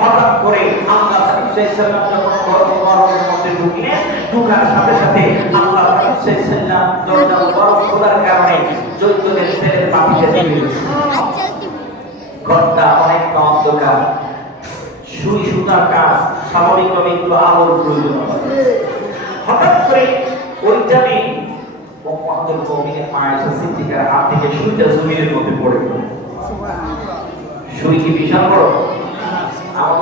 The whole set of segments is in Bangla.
হঠাৎ করে আল্লাহ মধ্যে ঢুকলেন। ঢুকার সাথে সাথে আল্লাহ দরজা মুবারক খোলার কারণে চৈতন্যের ছেলের পাঠিয়ে দিলেন ঘরটা অনেক অন্ধকার। সুই সুতার কাজ স্বাভাবিকভাবে একটু আলোর প্রয়োজন হঠাৎ করে ওইখানে মোহাম্মদুল কবিরের মায়ের সিদ্দিকার হাত থেকে সুইটা জমিনের মধ্যে পড়ে গেল সুই কি বিশাল বড় আমাদের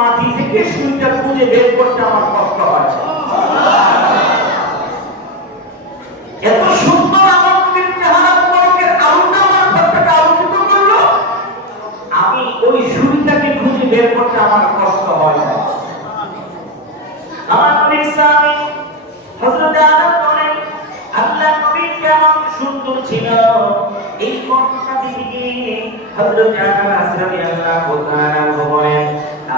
মাটি থেকে সুইটা খুঁজে বের করতে আমার কষ্ট হয়। এত সুন্দর আমার আমার করল? আমি ওই খুঁজে বের করতে আমার কষ্ট হয় আমার নবীর স্বামী আদম বলেন, আল্লাহ নবী কেমন সুন্দর ছিল। এই ঘটনা দিকে আদম বলেন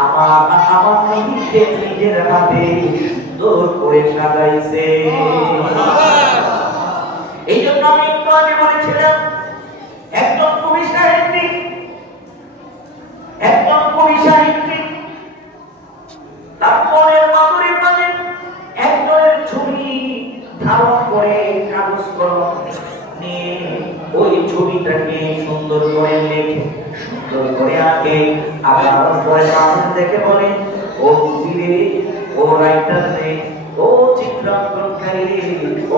আমার আমার নবীকে নিজের হাতে দূর করে সাজাইছে। এই জন্য আমি একটু আগে বলেছিলাম একজন কবি সাহিত্যিক একজন কবি সাহিত্যিক তারপরের মাদুরের মাঝে একজনের ছবি ধারণ করে কাগজ কলম নিয়ে ওই ছবিটাকে সুন্দর করে লেখে সুন্দর আঁকে আবার পরে মানুষ দেখে বলে, ও কবিরে ও রাইটার রে, ও চিত্রাঙ্কনকারী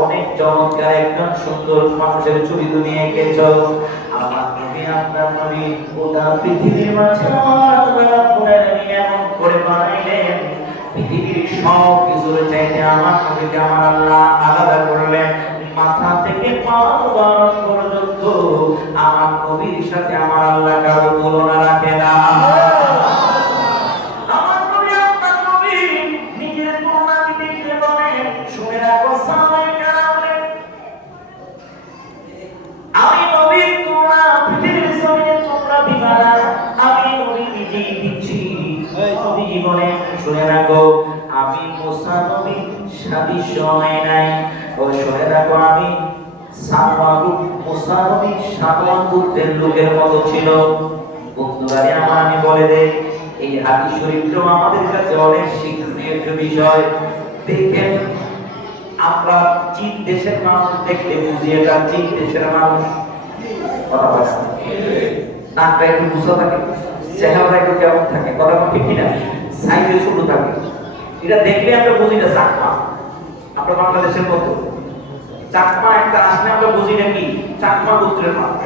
অনেক চমৎকার একজন সুন্দর মানুষের ছবি তুমি এঁকেছ। আমার নবী আপনার নবী ওটা পৃথিবীর মাঝে এমন করে বানাইলেন। পৃথিবীর সব কিছুর চাইতে আমার নবীকে আমার আল্লাহ আলাদা করলেন। মাথা থেকে পা পর্যন্ত আমার নবীর সাথে আমার আল্লাহ কারও শুনে রাখো, আমি মুসা নবী সাদৃশ্য হয় নাই। ও শুনে রাখো, আমি মুসা নবী সাধারণ পুত্রের লোকের মতো ছিল। বন্ধুরা আমার আমি বলে দেই, এই হাদিস শরীফটাও আমাদের কাছে অনেক শিক্ষণীয় একটা বিষয়। দেখেন, আমরা চীন দেশের মানুষ দেখলে বুঝি, এটা চীন দেশের মানুষ। কথা বলে না। নাকটা একটু বুঝা থাকে চেহারা একটু কেমন থাকে, কথা ঠিক কিনা? সাইজে ছোট থাকে এটা দেখলে আমরা বুঝি না চাকমা। আমরা বাংলাদেশের মতো। চাকমা একটা আসলে আমরা বুঝি না কি? চাকমা গোত্রের মানুষ।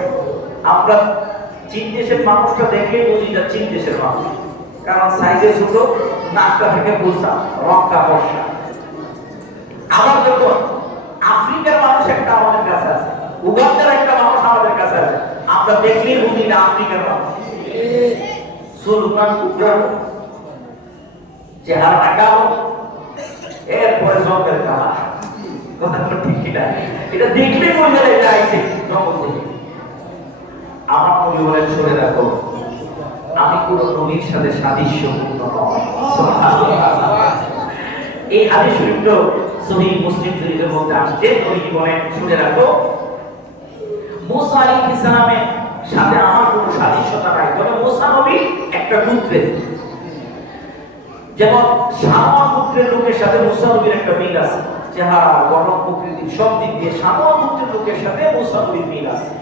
আমরা চীন দেশের মানুষটা দেখলে বুঝি না চীন দেশের মানুষ। কারণ সাইজে ছোট, নাকটা থেকে বুঝা রংটা বর্ষা। আবার দেখুন, আফ্রিকার মানুষ একটা আমাদের কাছে আছে। উগান্ডার একটা মানুষ আমাদের কাছে আছে। আমরা দেখলেই বুঝি না আফ্রিকার মানুষ। সুলমান উগ্রান চেহারা কালো এরপরে জঙ্গের কালা কথা আমার নবী কোন এই হাদিস শরীফটা সহিহ মুসলিম শরীফের মধ্যে আসছে বলেন? রাখো। মুসা আলাইহিস সালামের সাথে আমার কোনো সাদৃশ্যতা নাই। তবে মুসা নবী একটা গোত্রের যেমন শামা গোত্রের লোকের সাথে মুসা একটা মিল আছে। চেহারা, গঠন, প্রকৃতি, সব দিক দিয়ে শামা গোত্রের লোকের সাথে মিল আছে।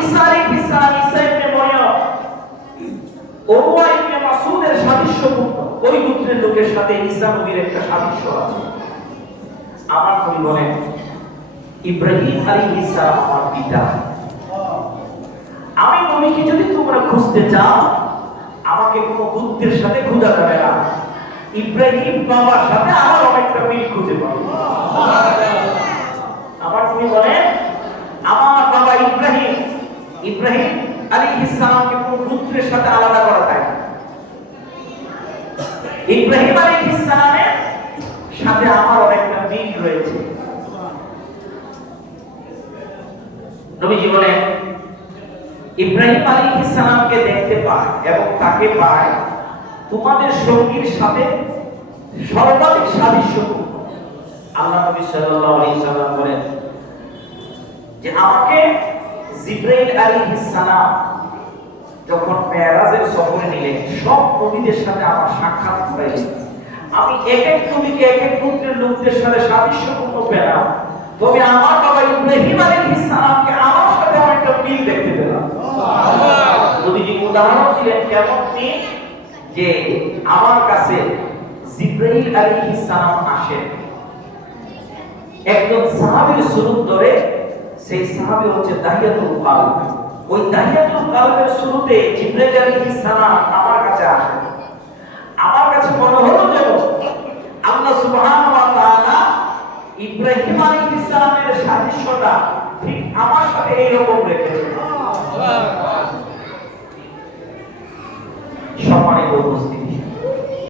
ঈসা ঈসা ইবনে মরিয়ম ইবনে সাদৃশ্যপূর্ণ। ওই গোত্রের লোকের সাথে ঈসা নবীর একটা সাদৃশ্য আছে। আমার বলেন, ইব্রাহিম আলাইহিস আমার পিতা। আমি নবীকে যদি তোমরা খুঁজতে চাও আমাকে কোনো গোত্রের সাথে খোঁজা যাবে না। ইব্রাহিম বাবার সাথে আমার অনেকটা মিল খুঁজে আমার তুমি বলেন, আমার বাবা ইব্রাহিম ইব্রাহিম আলাইহিস সালামকে কোন পুত্রের সাথে আলাদা করা যায় ইব্রাহিম আলাইহিস সালামের সাথে আমার অনেকটা মিল রয়েছে। নবীজি বলেন ইব্রাহিম আলাইহিস সালামকে দেখতে পায় এবং তাকে পায় তোমাদের সঙ্গীর সাথে সর্বাধিক সাদৃশ্যপূর্ণ আল্লাহ নবী সাল্লাল্লাহু আলাইহি সাল্লাম বলেন যে আমাকে জিব্রাইল আলাইহিস সালাম যখন মেরাজের সফরে নিলেন, সব নবীদের সাথে আমার সাক্ষাৎ করাইলেন আমি এক এক নবীকে এক এক পুত্রের লোকদের সাথে সাদৃশ্যপূর্ণ পেলাম। তবে আমার বাবা ইব্রাহিম আলাইহিস সালামকে আমার মিল দেখতে পেলাম। উদাহরণ দিলেন, কেমন যে আমার কাছে জিব্রাইল আলাইহিস সালাম আসেন একজন সুরত ধরে, সেই হচ্ছে দাহিয়াতুল কালব। ওই দাহিয়াতুল শুরুতে জিবরাইল আলাইহিস সালাম আমার কাছে আমার কাছে মনে হলো যেন আল্লাহ সুবহানাহু ওয়া তাআলা ইব্রাহিম আলাইহিস সালামের সাদৃশ্যতা ঠিক আমার সাথে এইরকম রেখে